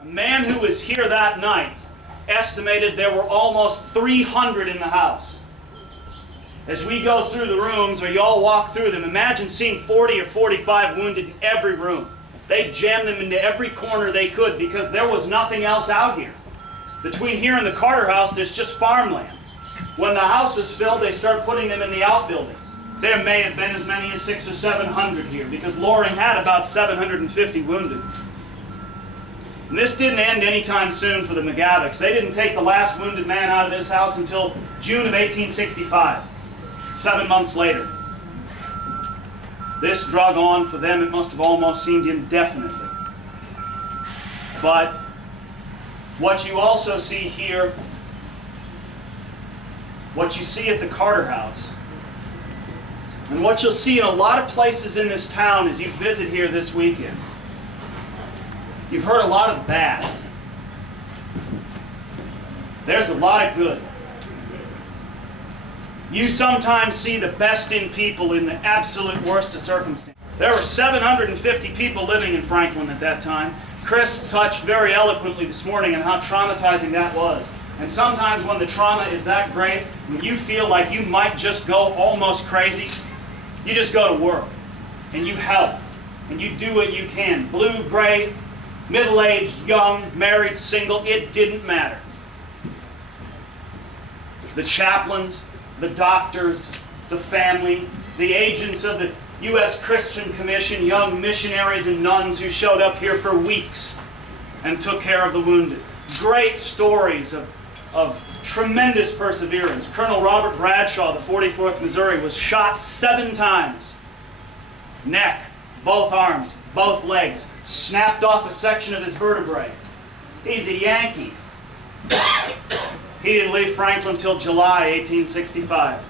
A man who was here that night estimated there were almost 300 in the house. As we go through the rooms, or you all walk through them, imagine seeing 40 or 45 wounded in every room. They jammed them into every corner they could because there was nothing else out here. Between here and the Carter house, there's just farmland. When the house is filled, they start putting them in the outbuildings. There may have been as many as 600 or 700 here because Loring had about 750 wounded. And this didn't end anytime soon for the McGavocks. They didn't take the last wounded man out of this house until June of 1865, 7 months later. This drug on for them, it must have almost seemed indefinitely. But what you also see here, what you see at the Carter house, and what you'll see in a lot of places in this town as you visit here this weekend, you've heard a lot of bad. There's a lot of good. You sometimes see the best in people in the absolute worst of circumstances. There were 750 people living in Franklin at that time. Chris touched very eloquently this morning on how traumatizing that was. And sometimes when the trauma is that great, when you feel like you might just go almost crazy, you just go to work and you help and you do what you can. Blue, gray, middle-aged, young, married, single, it didn't matter. The chaplains, the doctors, the family, the agents of the U.S. Christian Commission, young missionaries and nuns who showed up here for weeks and took care of the wounded. Great stories of tremendous perseverance. Colonel Robert Bradshaw, the 44th Missouri, was shot 7 times. Neck, both arms, both legs, snapped off a section of his vertebrae. He's a Yankee. He didn't leave Franklin till July 1865.